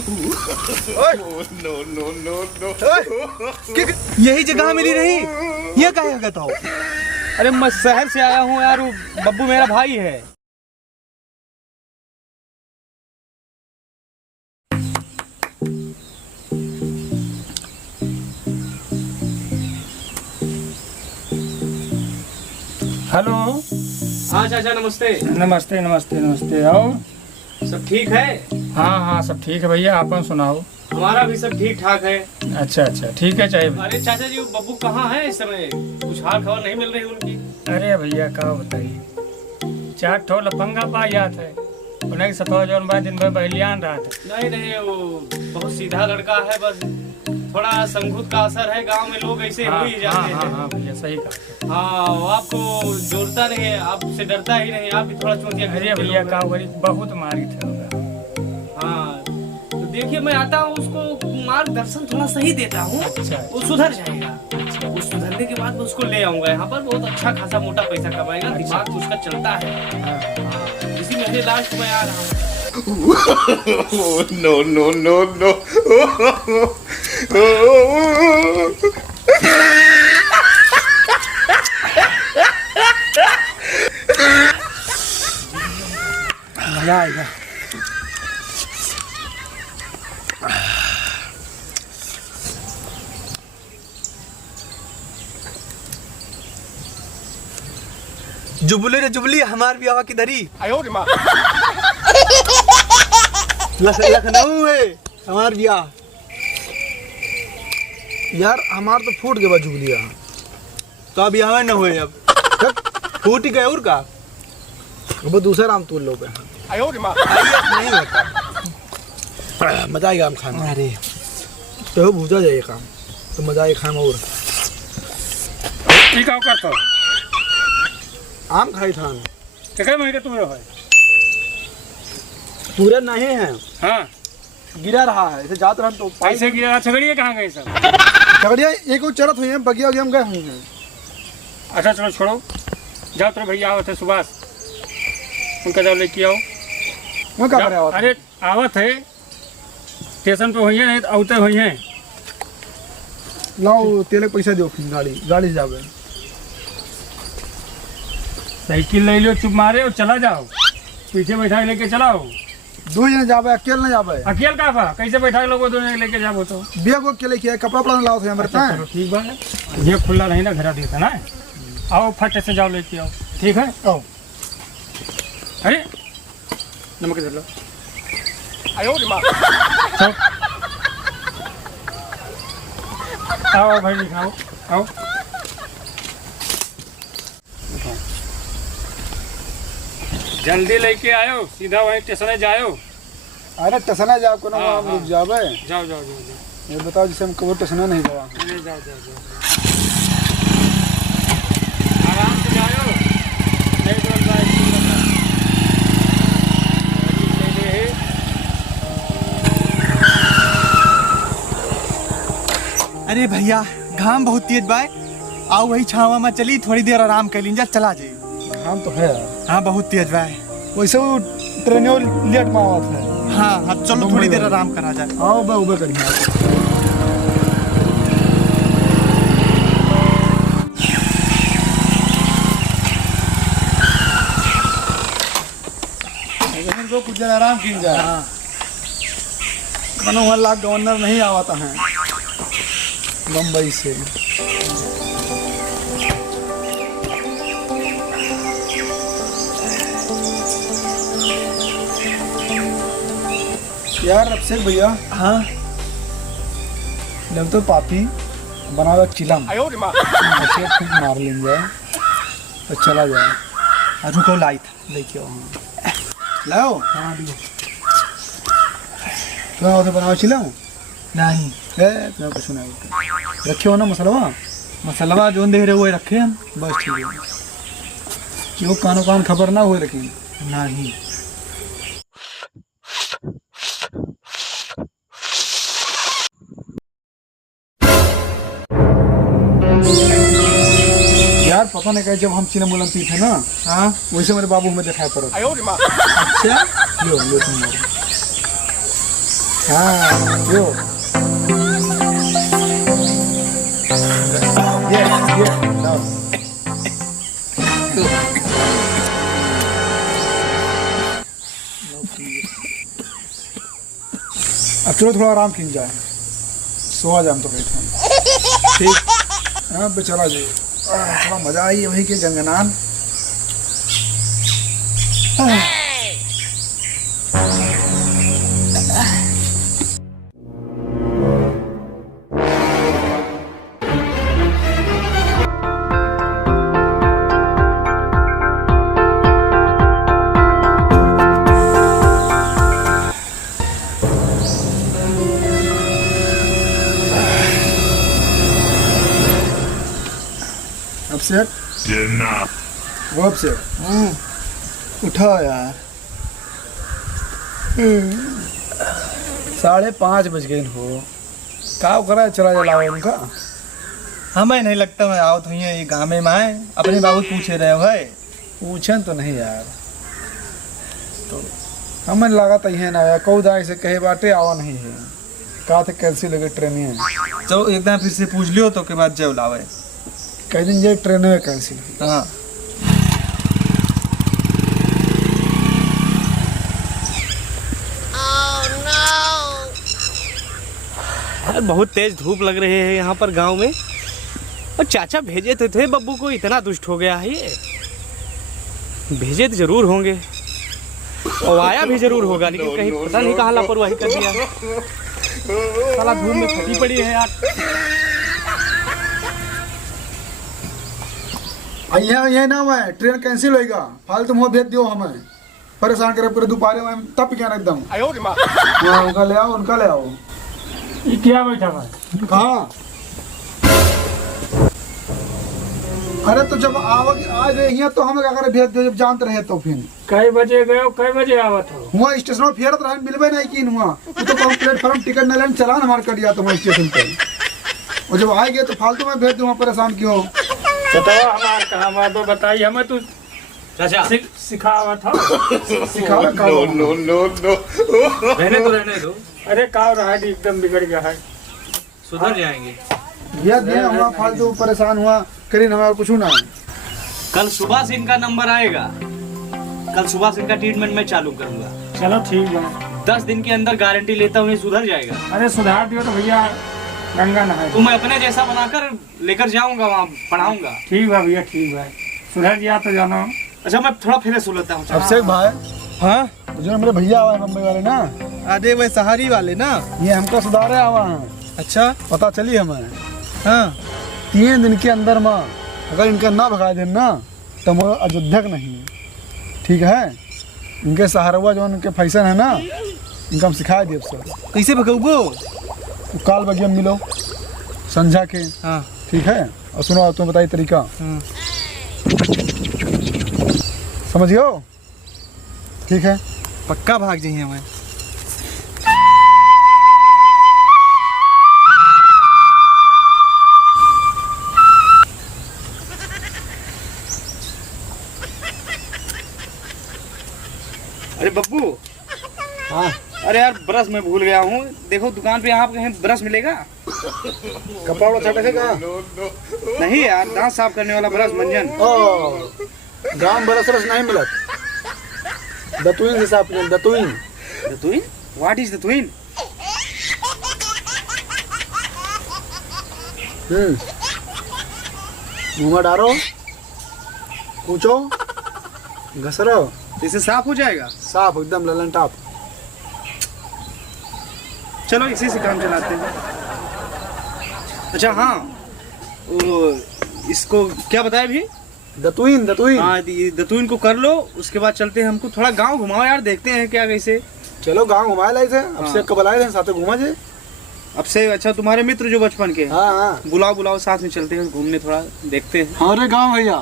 No no no no. यही जगह मिली रही, ये काहे गत हो? अरे मैं शहर से आया हूँ यार, वो बब्बू मेरा भाई है। हेलो। हाँ चाचा नमस्ते। नमस्ते नमस्ते नमस्ते। आओ। सब ठीक है? हाँ हाँ सब ठीक है भैया, आपन सुनाओ। हमारा भी सब ठीक ठाक है। अच्छा अच्छा ठीक है चाहिए। अरे चाचा जी वो बब्बू कहाँ है इस समय? कुछ हाल खबर नहीं मिल रही उनकी। अरे भैया क्या बताइए, 4 ठो लफंगा पा जात है, उन्हें सतवा जौन बाद दिन भर बहलियान रहा था। नहीं नहीं, वो बहुत सीधा लड़का है, बस थोड़ा संगुत का असर है, गांव में लोग ऐसे हो ही जाते हैं। हाँ भैया सही कहा। हाँ वो आपको जोड़ता नहीं है, आपसे डरता ही नहीं, आप भी थोड़ा चूतिया। अरे भैया का बहुत मारी थे। हाँ तो देखिए मैं आता हूँ, उसको मार्गदर्शन थोड़ा सही देता हूँ। अच्छा। वो सुधर जाएगा। अच्छा। उस सुधरने के बाद मैं उसको ले आऊंगा यहाँ पर, बहुत अच्छा खासा मोटा पैसा कमाएगा। अच्छा। दिमाग तो उसका चलता है। हाँ। इसी महीने लास्ट में आ रहा हूँ। No no no no. मजा आएगा। जुबली रे जुबली, हमार ब्याह की दरी लखनऊ है हमार ब्याह। यार हमार तो फूट गया जुबलिया, तो अब यहाँ न हुए, अब फूट ही गए और का अब दूसरा राम तोड़ लो नहीं होता। मजा आएगा हम खाने। अरे तो भूजा जाए काम, तो मजा आए खाने। और ठीक है करता आम खाई था कितने महीने तुम्हें है? पूरे नहीं है। हाँ गिरा रहा है, ऐसे जात रहा तो पैसे गिरा। छगड़िया कहाँ गए सब? झगड़िया एक और चरत हुई है, बगिया वगिया हम गए हुए हैं। अच्छा चलो छोड़ो, जाओ तो भैया आवत है सुभाष, उनका जाओ लेके आओ। वो क्या करे? अरे आवत है, स्टेशन पे हुई है, नहीं तो आउते हुई हैं। लाओ तेल के पैसा दो, फिर गाड़ी से जावे। साइकिल ले लो, चुप मारे और चला जाओ, पीछे बैठा के लेके चलाओ। 2 जने जावे, अकेले न जावे। अकेले का बा कैसे बैठा के लोगो 2 जने लेके जाओ तो? बैग वो अकेले किया, कपड़ा पड़ा लाओ थे हमारे पास। चलो ठीक बा, ये खुला नहीं ना घरा देता ना। आओ फट से जाओ लेके आओ, ठीक है? आओ। अरे नमक दे लो। चलो आओ भाई दिखाओ, आओ। जल्दी लेके आयो, सीधा वहीं स्टेशन जाओ। अरे स्टेशन जाओ, को ना हाँ। रुक जावे। जाओ जाओ जाओ। ये बताओ जिसे हम कब स्टेशन नहीं जावा। जाओ जाओ जाओ, आराम से जाओ, नहीं तो अरे भैया घाम बहुत तेज बाय, आओ वही छावा में चली, थोड़ी देर आराम कर लीजिए, चला जाए। घाम तो है यार। हाँ बहुत तेज बाय, वैसे वो ट्रेनों लेट में आवत है। हाँ हाँ चलो थोड़ी देर आराम करा जाए। आओ बे उबे करिए। तो कुछ देर आराम की जाए। हाँ मनोहर लाल गवर्नर नहीं आवता है बम्बई से। यार अभिषेक भैया। हाँ जब तो पापी बनावे चिलम मार लेंगे तो चला जाए। रुको लाइट लेके लाओ। हाँ तुम्हें बनावे चिलम नहीं है, तुम्हें कुछ नहीं रखे हो ना मसलवा जो देख रहे हुए रखे हम, बस ठीक है। क्यों कानो कान खबर ना हुए रखे नहीं। यार पता नहीं कहे जब हम चिलम उलम पी थे ना, हाँ वैसे मेरे बाबू हमें दिखाई पड़ा। अच्छा लो तुम हाँ यो ये लाओ। अब चलो थोड़ा आराम की जाए, सो जाए हम तो कहते ठीक। हाँ बेचारा जी थोड़ा मजा आई वही के जंगनान। अपसेट वो अपसेट उठा यार। 5:30 बज गए हो, का करा चला जलाओ उनका। हमें नहीं लगता मैं आओ तो ये गाँव में आए अपने बाबू पूछे रहे हो भाई। पूछन तो नहीं यार, तो हमें लगा तो है ना यार, कौ दाई से कहे बाटे आवा नहीं है, कहा थे कैंसिल लगे ट्रेन है। तो एकदम फिर से पूछ लियो तो के बाद जब लावे कई दिन ये ट्रेन में कैंसिल हुई। हाँ यार बहुत तेज धूप लग रही है यहाँ पर गांव में। और चाचा भेजे तो थे बब्बू को, इतना दुष्ट हो गया है ये। भेजे तो जरूर होंगे और आया भी जरूर होगा, लेकिन कहीं पता नहीं कहाँ लापरवाही कर दिया। साला धूप में फटी पड़ी है यार। ये ना मैं ट्रेन कैंसिल होएगा, फालतू मुँह भेज दियो, हमें परेशान करे पूरे दोपहर में तब क्या एकदम। हाँ उनका ले आओ, उनका ले आओ। ये क्या बैठा भाई? कहाँ? अरे तो जब आओगे आ रहे हैं तो हमें अगर भेज दो, जब जानते रहे तो फिर कई बजे गए हो, कई बजे आवत हो? हुआ स्टेशन में फेरत रहे, मिलवे नहीं की हुआ तो हम प्लेटफॉर्म टिकट न लेने चलान हमारे कर दिया तो स्टेशन पे। और जब आएंगे तो फालतू में भेज दूँ, परेशान क्यों। बताओ हमारे कहाँ बात हो, बताइए हमें। तू चाचा सिखावा था सिखावे का No, no, no, no. रहने दो अरे का रहा है एकदम बिगड़ गया है। सुधर जाएंगे। भेज दिए, हमारा फालतू परेशान हुआ करीन, हमारा कुछ ना। कल सुबह से इनका नंबर आएगा, कल सुबह से इनका ट्रीटमेंट मैं चालू करूंगा। चलो ठीक है, 10 दिन के अंदर गारंटी लेता हूँ ये सुधर जाएगा। अरे सुधार दियो तो भैया गंगा नहाए। तो मैं अपने जैसा बनाकर लेकर जाऊंगा, वहाँ पढ़ाऊंगा। ठीक है भैया, ठीक है, सुधर गया तो जानो। अच्छा मैं थोड़ा फिर सुन लेता हूँ। अभिषेक भाई, हाँ जो मेरे भैया आवा है मुंबई वाले ना, अरे वह सहारी वाले ना। ये हमको सुधारे आवा है। अच्छा पता चली हमें हाँ 3 दिन के अंदर में अगर इनका ना भगा देना ना तो वो अयोध्या नहीं, ठीक है। इनके सहारवा जो उनके फैसन है ना, इनका हम सिखा दिए सब। कैसे भगवो? तो काल बगिया मिलो संझा के, हाँ ठीक है। और सुनो तुम बताइए तरीका, हाँ। समझ गए? ठीक है, पक्का भाग जाइए हमें। अरे बब्बू, हाँ अरे यार ब्रश मैं भूल गया हूँ। देखो दुकान पे यहाँ पे कहीं ब्रश मिलेगा? कपड़ा वाला छटकेगा? नहीं यार, दांत साफ करने वाला ब्रश मंजन। ओ गांव बरस रस नहीं मिलत, दतुइन से साफ कर, दतुइन। दतुइन? What is दतुइन? मुँह में डालो, पूछो, घसरो, इससे साफ हो जाएगा। साफ एकदम ललन टाप। चलो इसी से काम चलाते हैं। अच्छा हाँ, वो इसको क्या बताया भी? दतुइन, दतुइन। हाँ ये दतुइन को कर लो, उसके बाद चलते हैं। हमको थोड़ा गांव घुमाओ यार, देखते हैं क्या कैसे। चलो गांव घुमाए लाए थे, अब से कब लाए थे, साथ घुमा जे। अब से अच्छा तुम्हारे मित्र जो बचपन के, हाँ हाँ बुलाओ बुलाओ, साथ में चलते हैं घूमने, थोड़ा देखते हैं। हमारे गांव भैया,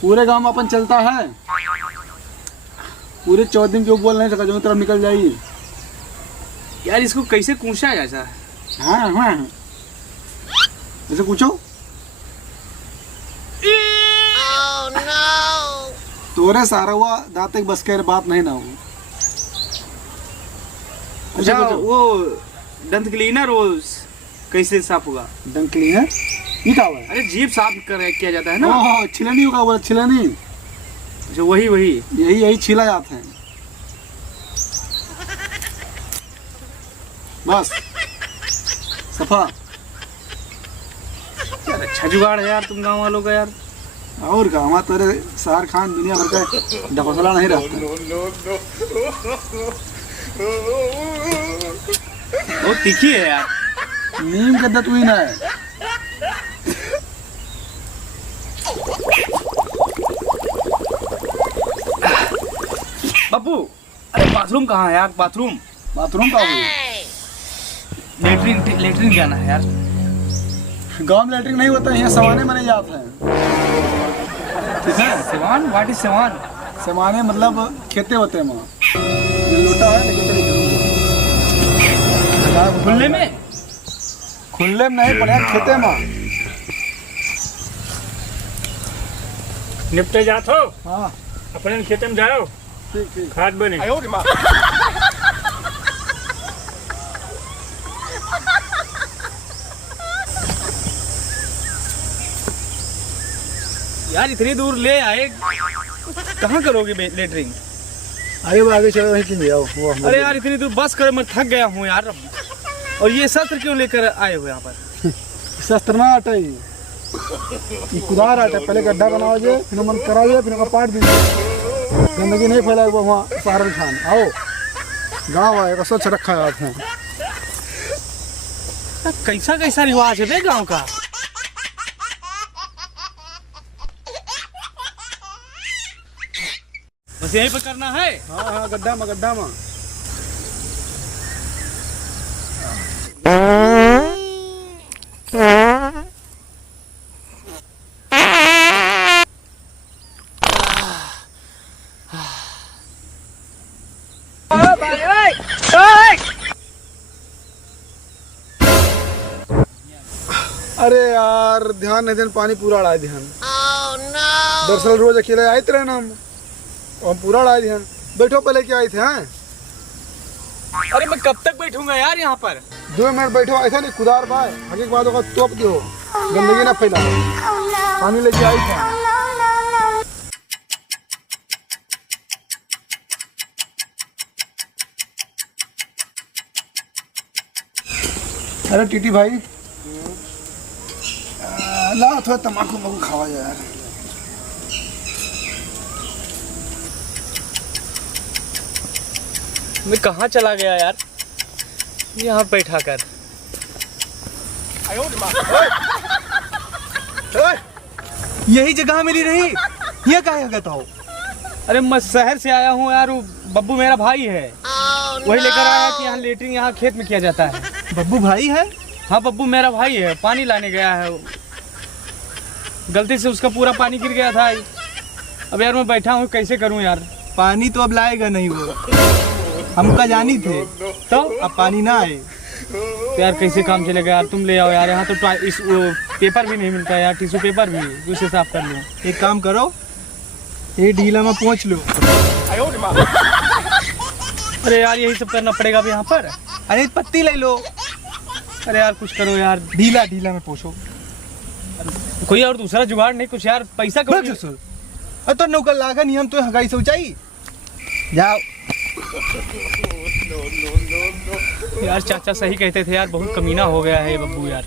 पूरे गांव में अपन चलता है, पूरे 14 दिन क्यों बोल नहीं सका, जो तरफ निकल जाएगी। यार इसको कैसे पूछा जाता है? हाँ हाँ जैसे पूछो। तोरे सारा हुआ दाते बस के बात नहीं ना हो, अच्छा वो दंत क्लीनर वो कैसे साफ होगा? दंत क्लीनर ये क्या हुआ है? अरे जीभ साफ किया जाता है ना। ओह छिलनी होगा, बोला छिलनी। जो वही यही छिला जाते हैं बस सफा। यार अच्छा जुगाड़ है यार तुम गाँव वालों का यार। और का हमारा तेरे शहर खान दुनिया भर का ढकोसला नहीं रहता। बहुत तीखी है यार। नीम का दत्त हुई ना है। बापू अरे बाथरूम कहाँ है यार? बाथरूम का हुई लेटरिन जाना है यार। गांव में लेटरिन नहीं होता, यहाँ समाने बने जाते हैं। ठीक है, सेवान व्हाट इज सेवान? समाने मतलब खेते होते हैं वहाँ। ये लोटा है लेकिन खुले में नहीं पड़े खेते में। निपटे जात हो, हाँ अपने खेत में जाओ, ठीक। खाद बने। यार इतनी दूर ले आए, कहाँ करोगे लेटरिंग? आगे चलो वहीं क्यों आओ वो। अरे यार इतनी दूर बस कर, मैं थक गया हूँ यार। और ये शस्त्र क्यों लेकर आए हो यहाँ पर? शस्त्र ना आटा ये कुदार आटा। पहले गड्ढा बनाओ जे, फिर मन कराओ, फिर पाट दीजिए। गंदगी नहीं फैलाए वहाँ सहारन खान। आओ गाँव आएगा, स्वच्छ रखा है आपने। कैसा रिवाज है बे गाँव का। बस यहीं पर करना है। हाँ गड्ढा में अरे यार ध्यान नहीं देन, पानी पूरा अड़ाए ध्यान। दरअसल रोज अकेले आए थे ना हम पूरा अड़ाए ध्यान। बैठो पहले क्या आए थे। हैं अरे मैं कब तक बैठूंगा यार यहाँ पर? 2 मिनट बैठो। ऐसा नहीं कुदार बाय आगे के बाद होगा तोप दो, गंदगी ना फैला। पानी लेके आई थे। अरे टीटी भाई ला थोड़ा तम्बाकू खावा जाए यार। मैं कहाँ चला गया यार, यहाँ बैठा कर। यही जगह मिली रही, ये काहे कहता हो? अरे मैं शहर से आया हूँ यार, वो बब्बू मेरा भाई है। वही लेकर आया कि यहाँ लेटरिन यहाँ खेत में किया जाता है। बब्बू भाई है? हाँ बब्बू मेरा भाई है, पानी लाने गया है। गलती से उसका पूरा पानी गिर गया था। अब यार मैं बैठा हूँ, कैसे करूँ यार? पानी तो अब लाएगा नहीं वो, हमका जानी थे तो अब पानी ना आए तो यार कैसे काम चलेगा यार? तुम ले आओ यार, यहाँ तो इस पेपर भी नहीं मिलता यार, टिश्यू पेपर भी, उसे साफ कर लूँ। एक काम करो, ये ढीला में पहुँच लो। अरे यार यही सब करना पड़ेगा अब यहाँ पर। अरे पत्ती ले लो। अरे यार कुछ करो यार, ढीला में पहुँचो। कोई और दूसरा जुगाड़ नहीं कुछ यार? पैसा करो। अरे तो नौकर लागा नियम तो हगाई से ऊंचाई जाओ। यार चाचा सही कहते थे यार, बहुत कमीना हो गया है बब्बू यार।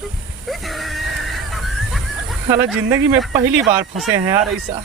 साला जिंदगी में पहली बार फंसे हैं यार ऐसा।